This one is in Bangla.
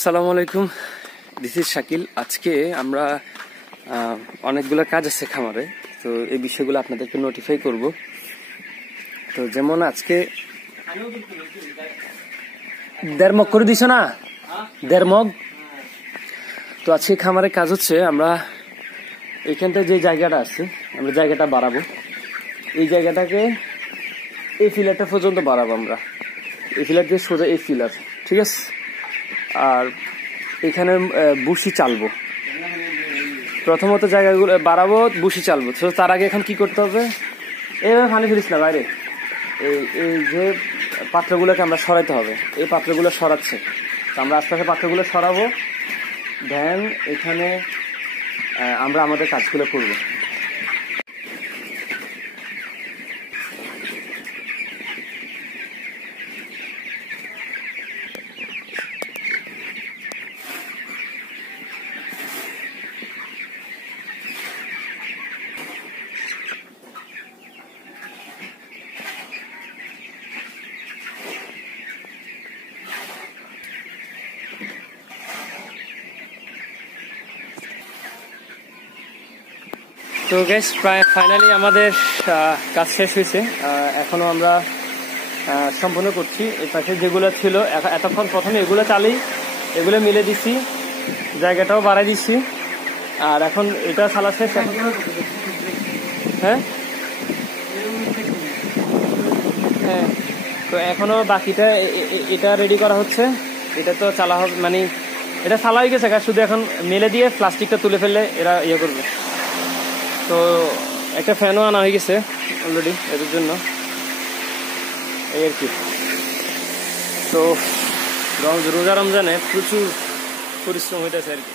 আসসালামু আলাইকুম, দিস ইজ শাকিল। আজকে আমরা অনেকগুলো কাজ আছে খামারে, তো এই বিষয়গুলো আপনাদেরকে নোটিফাই করব। তো যেমন আজকে 1.5 মগ করে দিছ না, 1.5 মগ। তো আজকে খামারের কাজ হচ্ছে আমরা এইখানটা যে জায়গাটা আছে আমরা জায়গাটা বাড়াবো। এই জায়গাটাকে এই ফিলারটা পর্যন্ত বাড়াবো আমরা, এই ফিলার দিয়ে সোজা এই ফিলার, ঠিক আছে। আর এখানে বুসি চালবো, প্রথমত জায়গাগুলো বাড়াবো, বুসি চালবো। তো তার আগে এখন কি করতে হবে, এইভাবে পানি ফেলিস না বাইরে। এই যে পাত্রগুলোকে আমরা সরাইতে হবে, এই পাত্রগুলো সরাচ্ছে, তো আমরা আস্তে আস্তে পাত্রগুলো সরাবো, দেন এখানে আমরা আমাদের কাজগুলো করবো। তো গাইস, প্রায় ফাইনালি আমাদের কাজ শেষ হয়েছে। এখনো আমরা সম্পূর্ণ করছি। এই পাশে যেগুলো ছিল এতক্ষণ প্রথমে এগুলো চালি, এগুলো মিলে দিছি, জায়গাটাও বাড়াই দিচ্ছি। আর এখন এটা চালা শেষ। হ্যাঁ হ্যাঁ, তো এখনো বাকিটা এটা রেডি করা হচ্ছে। এটা তো চালা হবে, মানে এটা চালা হয়ে গেছে, শুধু এখন মেলে দিয়ে প্লাস্টিকটা তুলে ফেললে এরা ইয়ে করবে। তো একটা ফ্যানও আনা হয়ে গেছে অলরেডি এদের জন্য, এই আর কি। তো রোজা রমজানে প্রচুর পরিশ্রম হইতেছে আর কি।